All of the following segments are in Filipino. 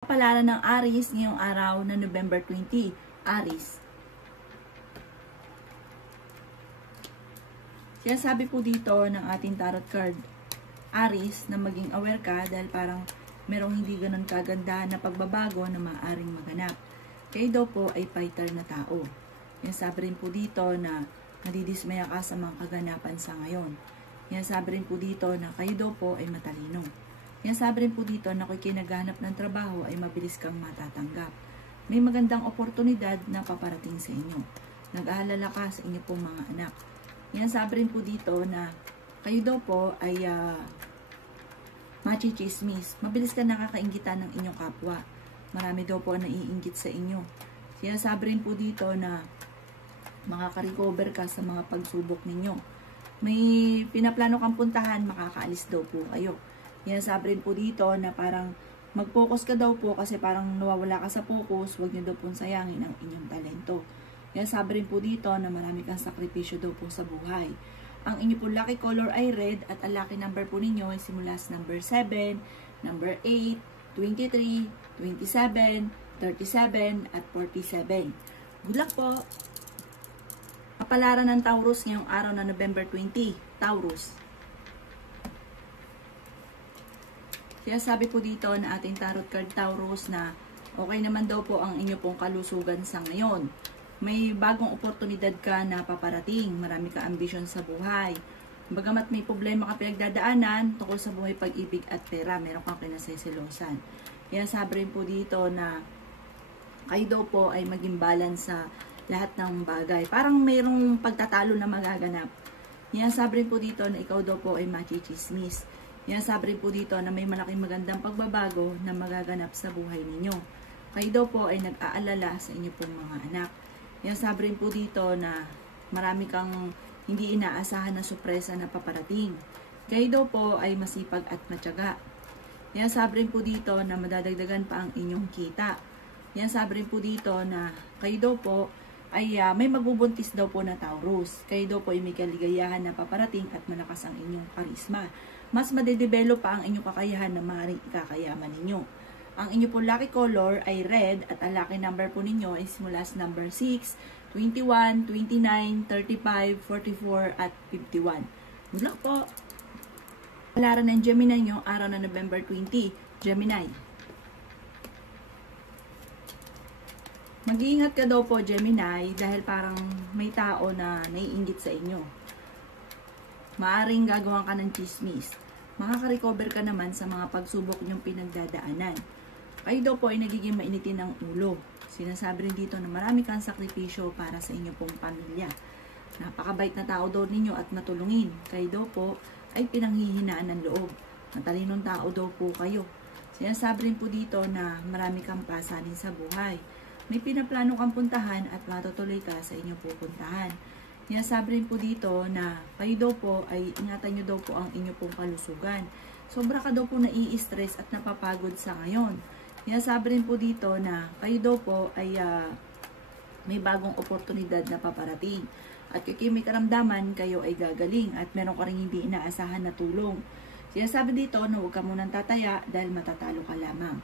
Kapalaran ng Aries ngayong araw na November 20. Aries. Sinasabi po dito ng ating tarot card, Aries, na maging aware ka dahil parang merong hindi ganun kaganda na pagbabago na maaaring maganap. Kayo daw po ay fighter na tao. Sinasabi rin po dito na nadidismaya ka sa mga kaganapan sa ngayon. Sinasabi rin po dito na kayo daw po ay matalino. Sinasabi rin po dito na kung kinaghanap ng trabaho ay mabilis kang matatanggap. May magandang oportunidad na paparating sa inyo. Nag-aalala ka sa inyo pong mga anak. Sinasabi rin po dito na kayo daw po ay machichismis. Mabilis ka nakakaingitan ng inyong kapwa. Marami daw po ang naiinggit sa inyo. Sinasabi rin po dito na makaka-recover ka sa mga pagsubok ninyo. May pinaplano kang puntahan, makakaalis daw po kayo. Sinasabi rin po dito na parang mag-focus ka daw po kasi parang nawawala ka sa focus, huwag nyo daw pong sayangin ang inyong talento. Sinasabi rin po dito na marami kang sakripisyo daw po sa buhay. Ang inyo po lucky color ay red at ang lucky number po ninyo ay simula sa number 7, number 8, 23, 27, 37, at 47. Good luck po! Kapalaran ng Taurus ngayong araw na November 20. Taurus. Sinasabi po dito na ating tarot card Taurus na okay naman daw po ang inyo pong kalusugan sa ngayon. May bagong oportunidad ka na paparating. Marami ka ambisyon sa buhay. Bagamat may problema ka pinagdadaanan tungkol sa buhay, pag-ibig at pera, meron kang kinasisilosan. Sinasabi rin po dito na kayo daw po ay maging balance sa lahat ng bagay. Parang mayroong pagtatalo na magaganap. Sinasabi rin po dito na ikaw daw po ay machichismis. Sinasabi rin po dito na may malaking magandang pagbabago na magaganap sa buhay ninyo. Kayo daw po ay nag-aalala sa inyo pong mga anak. Sinasabi rin po dito na marami kang hindi inaasahan na sorpresa na paparating. Kayo daw po ay masipag at matyaga. Sinasabi rin po dito na madadagdagan pa ang inyong kita. Sinasabi rin po dito na kayo daw po ay may magbubuntis daw po na Taurus. Kayo daw po ay may kaligayahan na paparating at malakas ang inyong karisma. Mas madedevelop pa ang inyong kakayahan na maaaring ikakayaman ninyo. Ang inyo po lucky color ay red at ang lucky number po ninyo ay simula sa number 6, 21, 29, 35, 44, at 51. Good luck po! Kapalaran ng Gemini nyo, araw na November 20. Gemini. Mag-iingat ka daw po, Gemini, dahil parang may tao na naiinggit sa inyo. Maaring gagawa ka ng chismis. Makaka-recover ka naman sa mga pagsubok niyong pinagdadaanan. Kayo daw po ay nagiging mainitin ng ulo. Sinasabi rin dito na marami kang sakripisyo para sa inyo pong pamilya. Napakabait na tao daw ninyo at matulungin. Kayo daw po ay pinanghihinaan ng loob. Matalinong tao daw po kayo. Sinasabi rin po dito na marami kang pasanin sa buhay. May pinaplano kang puntahan at matutuloy ka sa inyong pupuntahan. Sinasabi rin po dito na kayo daw po ay ingatan nyo daw po ang inyong pong kalusugan. Sobra ka daw po nai-stress at napapagod sa ngayon. Sinasabi rin po dito na kayo daw po ay may bagong oportunidad na paparating. At kung may karamdaman, kayo ay gagaling at meron ka rin hindi inaasahan na tulong. Sinasabi dito na huwag ka munang tataya dahil matatalo ka lamang.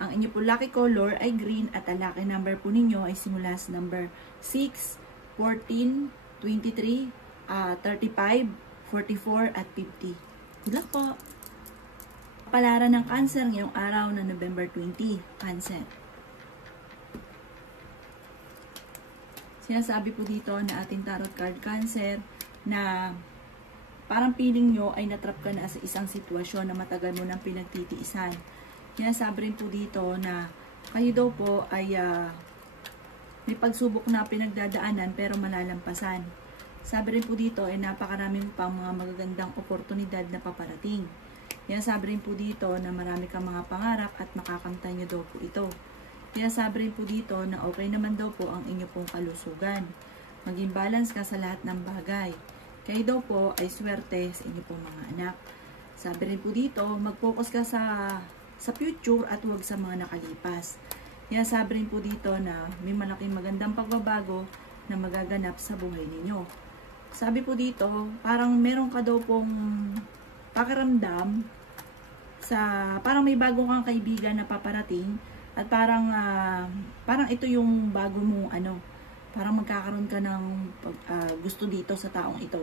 Ang inyo po lucky color ay green at ang lucky number po ninyo ay simula sa number 6, 14, 23, 35, 44, at 50. Good luck po! Kapalaran ng Cancer ngayong araw na November 20. Cancer. Sinasabi po dito na ating tarot card Cancer na parang feeling nyo ay natrap ka na sa isang sitwasyon na matagal mo nang pinagtitiisan. Sinasabi rin po dito na kayo daw po ay may pagsubok na pinagdadaanan pero malalampasan. Sabi rin po dito ay napakaraming pang mga magagandang oportunidad na paparating. Sabi rin po dito na marami kang mga pangarap at makakamtan nyo daw po ito. Sabi rin po dito na okay naman daw po ang inyo pong kalusugan. Maging balance ka sa lahat ng bagay. Kayo daw po ay swerte sa inyo pong mga anak. Sabi rin po dito, mag-focus ka sa future at huwag sa mga nakalipas. Sabi rin po dito na may malaking magandang pagbabago na magaganap sa buhay ninyo. Sabi po dito, parang meron ka daw pong pakiramdam sa parang may bago kang kaibigan na paparating parang ito yung bago mong parang magkakaroon ka ng gusto dito sa taong ito.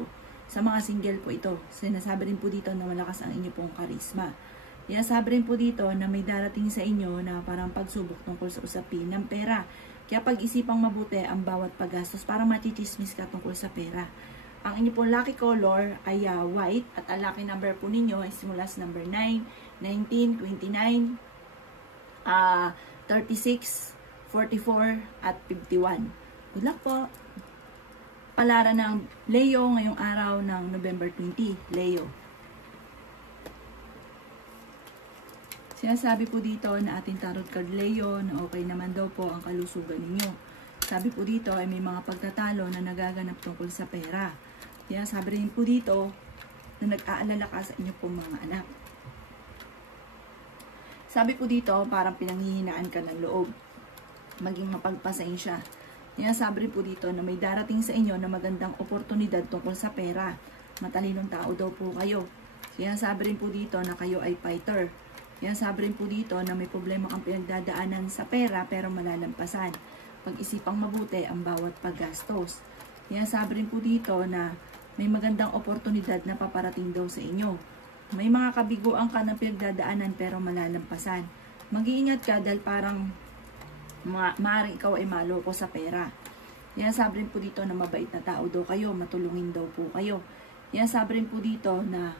Sa mga single po ito, sinasabi rin po dito na malakas ang inyo pong karisma. Sinasabi rin po dito na may darating sa inyo na parang pagsubok tungkol sa usapin ng pera. Kaya pag-isipang mabuti ang bawat paggastos para machichismis ka tungkol sa pera. Ang inyo pong lucky color ay white at ang lucky number po ninyo ay simula sa number 9, 19, 29, 36, 44 at 51. Good luck po! Palaran ng Leo ngayong araw ng November 20. Leo. Sinasabi po dito na ating tarot card Leo na okay naman daw po ang kalusugan ninyo. Sabi po dito ay may mga pagtatalo na nagaganap tungkol sa pera. Sabi rin po dito na nag-aalala ka sa inyo pong mga anak. Sabi po dito parang pinanghihinaan ka ng loob. Maging mapagpasensya. Sabi rin po dito na may darating sa inyo na magandang oportunidad tungkol sa pera. Matalinong tao daw po kayo. Sabi rin po dito na kayo ay fighter. Sabi rin po dito na may problema kang pinagdadaanan sa pera pero malalampasan. Pag-isipang mabuti ang bawat paggastos. Sabi rin po dito na may magandang oportunidad na paparating daw sa inyo. May mga kabiguan ka na pinagdadaanan pero malalampasan. Mag-iingat ka dahil parang maaaring ikaw ay maloko sa pera. Sabi rin po dito na mabait na tao daw kayo, matulungin daw po kayo. Sabi rin po dito na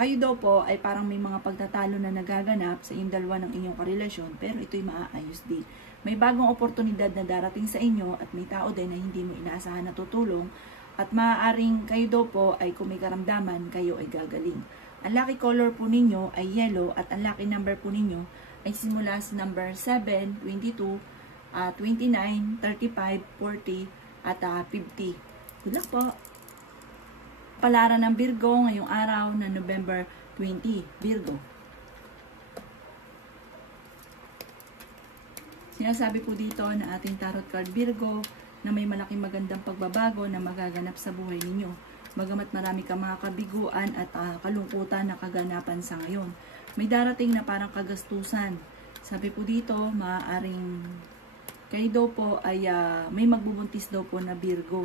kayo daw po ay parang may mga pagtatalo na nagaganap sa inyong dalawa ng inyong karelasyon pero ito'y maaayos din. May bagong oportunidad na darating sa inyo at may tao din na hindi mo inaasahan na tutulong at maaaring kayo daw po ay kung may karamdaman, kayo ay gagaling. Ang lucky color po ninyo ay yellow at ang lucky number po ninyo ay simula sa number 7, 22, 29, 35, 40 at 50. Good luck po! Palaran ng Virgo ngayong araw na November 20. Virgo. Sinasabi po dito na ating tarot card Virgo na may malaking magandang pagbabago na magaganap sa buhay ninyo. Bagamat marami kang mga kabiguan at kalungkutan na kaganapan sa ngayon. May darating na parang kagastusan. Sabi po dito, maaaring kayo daw po ay may magbubuntis daw po na Virgo.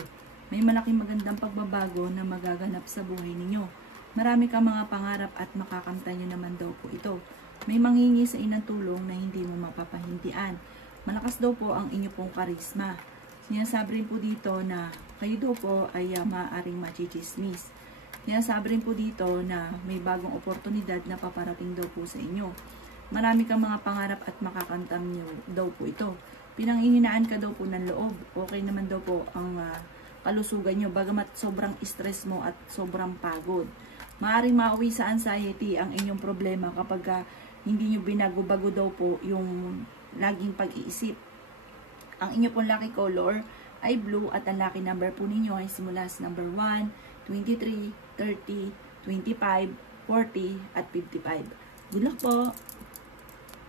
May malaking magandang pagbabago na magaganap sa buhay ninyo. Marami kang mga pangarap at makakamtan nyo naman daw po ito. May manghingi sa inang tulong na hindi mo mapapahindian. Malakas daw po ang inyo pong karisma. Sinasabi rin po dito na kayo daw po ay maaaring machichismis. Sinasabi rin po dito na may bagong oportunidad na paparating daw po sa inyo. Marami kang mga pangarap at makakamtan nyo daw po ito. Pinanghihinaan ka daw po ng loob. Okay naman daw po ang kalusugan nyo, bagamat sobrang stress mo at sobrang pagod. Maaaring mauwi sa anxiety ang inyong problema kapag hindi nyo binago-bago daw po yung laging pag-iisip. Ang inyo pong lucky color ay blue at ang lucky number po ninyo ay simula sa number 1, 23, 30, 25, 40 at 55. Good luck po!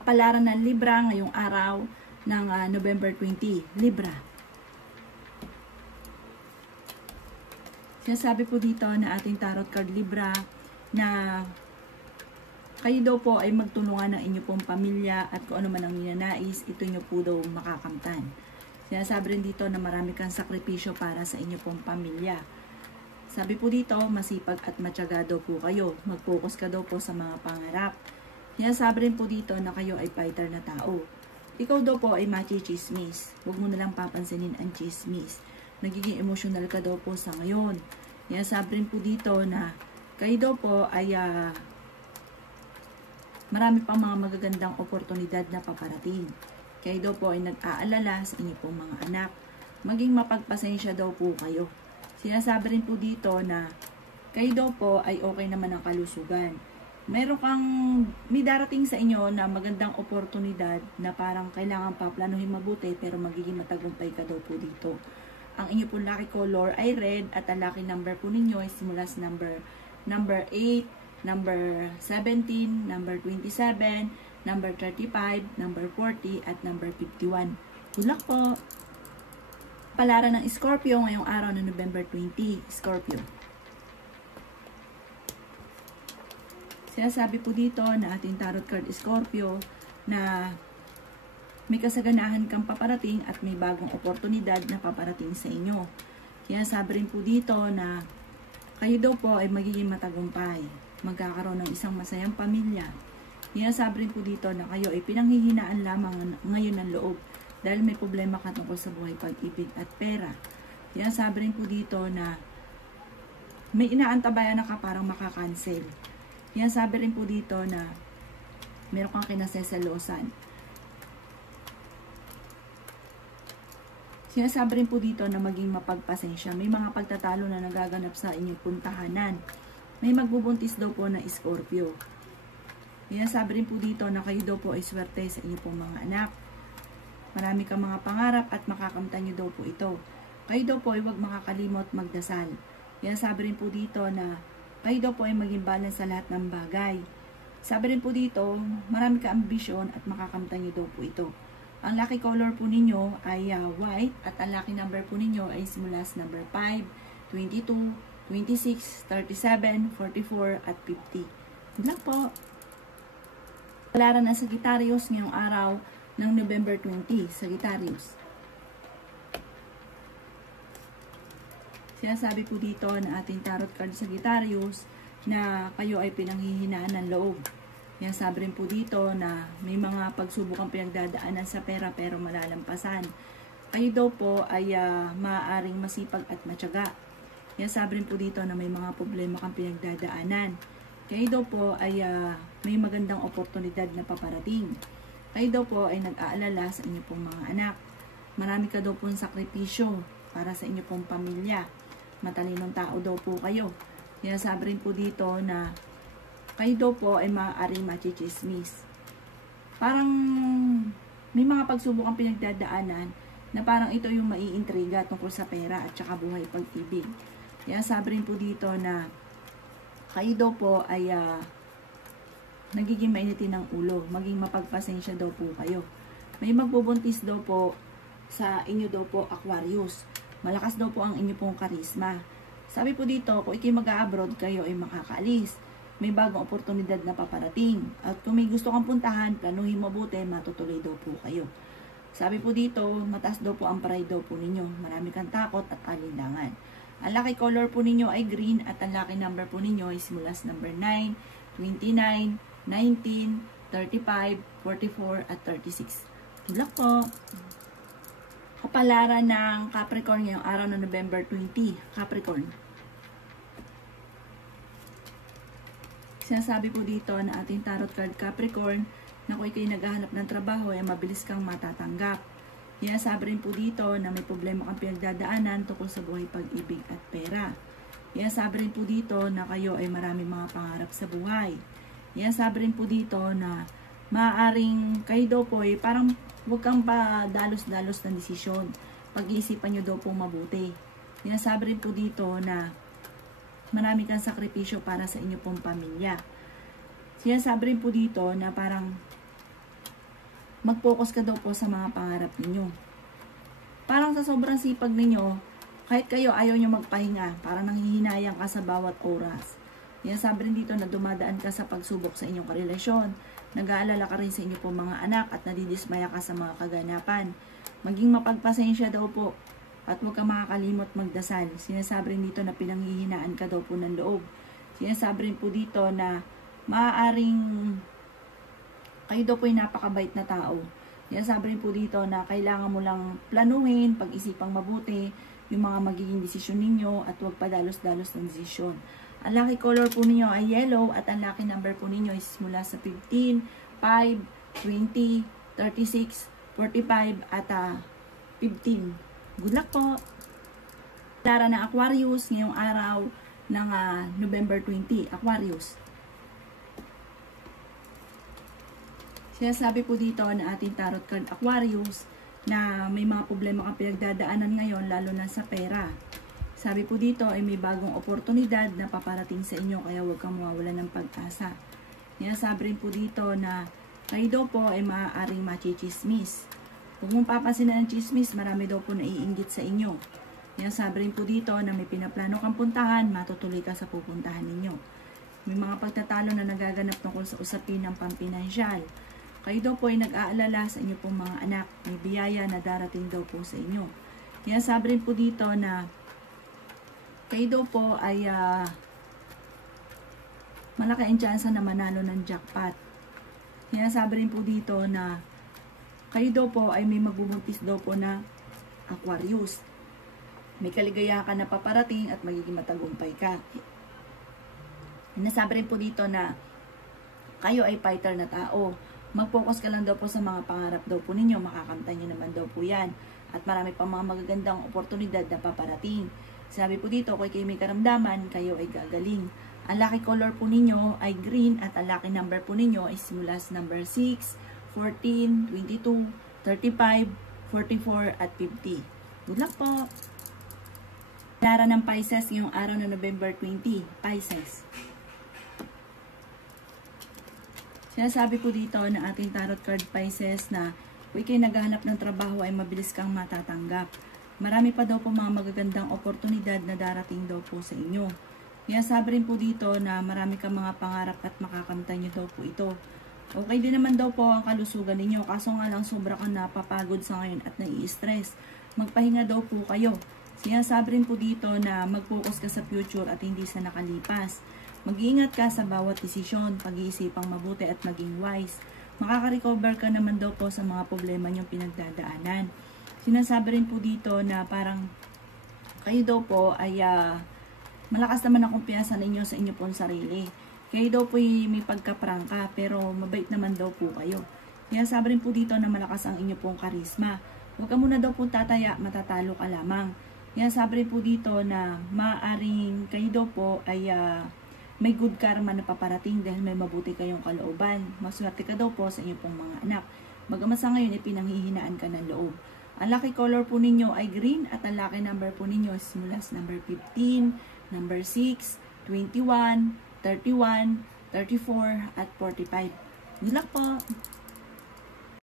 Palaran ng Libra ngayong araw ng November 20. Libra. Sinasabi po dito na ating tarot card Libra na kayo daw po ay magtulungan ng inyo pong pamilya at kung ano man ang ninanais, ito nyo po daw makakamtan. Sinasabi rin dito na marami kang sakripisyo para sa inyo pong pamilya. Sabi po dito, masipag at matyaga daw po kayo. Mag-focus ka daw po sa mga pangarap. Sinasabi rin po dito na kayo ay fighter na tao. Ikaw daw po ay machichismis. Huwag mo nalang papansinin ang chismis. Nagiging emotional ka daw po sa ngayon. Sinasabi rin po dito na kayo daw po ay marami pang mga magagandang oportunidad na paparating. Kayo daw po ay nag-aalala sa inyo pong mga anak. Maging mapagpasensya daw po kayo. Sinasabi rin po dito na kayo daw po ay okay naman ang kalusugan. May darating sa inyo na magandang oportunidad na parang kailangan pa planuhin mabuti pero magiging matagumpay ka daw po dito. Ang inyo pong lucky color ay red at ang lucky number po ninyo ay simula sa number 8, number 17, number 27, number 35, number 40, at number 51. Good luck po! Palaran ng Scorpio ngayong araw ng November 20. Scorpio. Sinasabi po dito na ating tarot card Scorpio na may kasaganahan kang paparating at may bagong oportunidad na paparating sa inyo. Kaya sabi rin po dito na kayo daw po ay magiging matagumpay. Magkakaroon ng isang masayang pamilya. Kaya sabi rin po dito na kayo ay pinanghihinaan lamang ngayon ng loob dahil may problema ka tungkol sa buhay, pag-ibig at pera. Kaya sabi rin po dito na may inaantabayan na ka parang makakancel. Kaya sabi rin po dito na meron kang kinaseselosan. Sinasabi rin po dito na maging mapagpasensya. May mga pagtatalo na nagaganap sa inyong puntahanan. May magbubuntis daw po na Scorpio. Sinasabi rin po dito na kayo daw po ay swerte sa inyong pong mga anak. Marami kang mga pangarap at makakamtan nyo daw po ito. Kayo daw po ay huwag makakalimot magdasal. Sinasabi rin po dito na kayo daw po ay maging balance sa lahat ng bagay. Sabi rin po dito, marami ka ambisyon at makakamtan nyo daw po ito. Ang lucky color po ninyo ay white at ang lucky number po ninyo ay simula sa number 5, 22, 26, 37, 44 at 50. Yun lang po. Palaran ng Sagittarius ngayong araw ng November 20, Sagittarius. Sinasabi po dito na ating tarot card Sagittarius na kayo ay pinanghihinaan ng loob. Yan sabi rin po dito na may mga pagsubok ang pinagdadaanan sa pera pero malalampasan. Kayo daw po ay maaaring masipag at matyaga. Yan sabi rin po dito na may mga problema kang pinagdadaanan. Kayo daw po ay may magandang oportunidad na paparating. Kayo daw po ay nag-aalala sa inyo pong mga anak. Marami ka daw pong sakripisyo para sa inyo pong pamilya. Matalinong tao daw po kayo. Yan sabi rin po dito na kayo daw po ay maaaring machichismis. Parang may mga pagsubok ang pinagdadaanan na parang ito yung maiintriga tungkol sa pera at saka buhay pag-ibig. Kaya sabi rin po dito na kayo daw po ay nagiging mainitin ng ulo. Maging mapagpasensya daw po kayo. May magbubuntis daw po sa inyo daw po Aquarius. Malakas daw po ang inyo pong karisma. Sabi po dito, kung ikay mag-a-abroad kayo ay makakaalis. May bagong oportunidad na paparating. At kung may gusto kang puntahan, planuhin mabuti, matutuloy daw po kayo. Sabi po dito, mataas daw po ang pride daw po ninyo. Marami kang takot at alinlangan. Ang lucky color po ninyo ay green at ang lucky number po ninyo ay simula sa number 9, 29, 19, 35, 44 at 36. Tulak po. Kapalaran ng Capricorn ngayong araw ng November 20. Capricorn. Sinasabi po dito na ating tarot card Capricorn na kung ikay naghahanap ng trabaho ay mabilis kang matatanggap. Sinasabi rin po dito na may problema kang pinagdadaanan tungkol sa buhay, pag-ibig at pera. Sinasabi rin po dito na kayo ay maraming mga pangarap sa buhay. Sinasabi rin po dito na maaaring kayo daw po ay parang huwag kang pa dalos-dalos ng desisyon. Pag-iisipan nyo daw po mabuti. Sinasabi rin po dito na marami kang sakripisyo para sa inyo pong pamilya. Sinasabi rin po dito na parang mag-focus ka daw po sa mga pangarap ninyo. Parang sa sobrang sipag ninyo, kahit kayo ayaw nyo magpahinga, parang nanghihinayang ka sa bawat oras. Sinasabi rin dito na dumadaan ka sa pagsubok sa inyong karelasyon, nag-aalala ka rin sa inyo pong mga anak at nadidismaya ka sa mga kaganapan. Maging mapagpasensya daw po. At huwag kang makakalimot magdasal. Sinasabi rin dito na pinanghihinaan ka daw po ng loob. Sinasabi rin po dito na maaaring kayo daw po ay napakabait na tao. Sinasabi rin po dito na kailangan mo lang planuhin, pag-isipang mabuti, yung mga magiging desisyon ninyo at huwag padalos-dalos ng desisyon. Ang lucky color po ninyo ay yellow at ang lucky number po ninyo is mula sa 15, 5, 20, 36, 45 at 15. Good luck po! Lara ng Aquarius ngayong araw ng November 20. Aquarius. Sinasabi po dito na ating tarot card Aquarius na may mga problema kang pinagdadaanan ngayon lalo na sa pera. Sabi po dito ay may bagong oportunidad na paparating sa inyo kaya huwag kang mawawalan ng pag-asa. Sinasabi rin po dito na kayo daw po ay maaaring machichismis. Huwag mong papansin ng chismis, marami daw po naiinggit sa inyo. Sabi rin po dito na may pinaplano kang puntahan, matutuloy ka sa pupuntahan ninyo. May mga pagtatalo na nagaganap tungkol sa usapin ng pampinansyal. Kayo daw po ay nag-aalala sa inyo pong mga anak. May biyaya na darating daw po sa inyo. Kaya sabi rin po dito na kayo daw po ay malaki ang tsansa na manalo ng jackpot. Kaya sabi rin po dito na kayo daw po ay may magbubuntis daw po na Aquarius. May kaligayahan ka na paparating at magiging matagumpay ka. Nasabi rin po dito na kayo ay fighter na tao. Mag-focus ka lang daw po sa mga pangarap daw po ninyo. Makakamtan nyo naman daw po yan. At marami pang mga magagandang oportunidad na paparating. Sabi po dito, kung kayo may karamdaman, kayo ay gagaling. Ang lucky color po ninyo ay green at ang lucky number po ninyo ay simula sa number 6, 14, 22, 35, 44 at 50. Good luck po! Lara ng Pisces ngayong araw na November 20, Pisces. Sinasabi po dito na ating tarot card Pisces na kung kayo naghahanap ng trabaho ay mabilis kang matatanggap. Marami pa daw po mga magagandang oportunidad na darating daw po sa inyo. Kaya sabi rin po dito na marami kang mga pangarap at makakamtan nyo daw po ito. Okay din naman daw po ang kalusugan ninyo, kaso nga lang sobra kang napapagod sa ngayon at nai-stress. Magpahinga daw po kayo. Sinasabi rin po dito na mag-focus ka sa future at hindi sa nakalipas. Mag-iingat ka sa bawat desisyon, pag-iisipang mabuti at maging wise. Makaka-recover ka naman daw po sa mga problema niyong pinagdadaanan. Sinasabi rin po dito na parang kayo daw po ay malakas naman ang kumpiyansa ninyo sa inyo pong sarili. Kayo daw po may pagkaprangka pero mabait naman daw po kayo. Kaya sabi rin po dito na malakas ang inyo pong karisma. Huwag ka muna daw po tataya, matatalo ka lamang. Kaya sabi rin po dito na maaaring kayo daw po ay may good karma na paparating dahil may mabuti kayong kalooban. Maswerte ka daw po sa inyo pong mga anak. Bagamat sa ngayon ay pinanghihinaan ka ng loob. Ang lucky color po ninyo ay green at ang lucky number po ninyo is mula sa number 15, number 6, 21, 31, 34 at 45. Good luck po!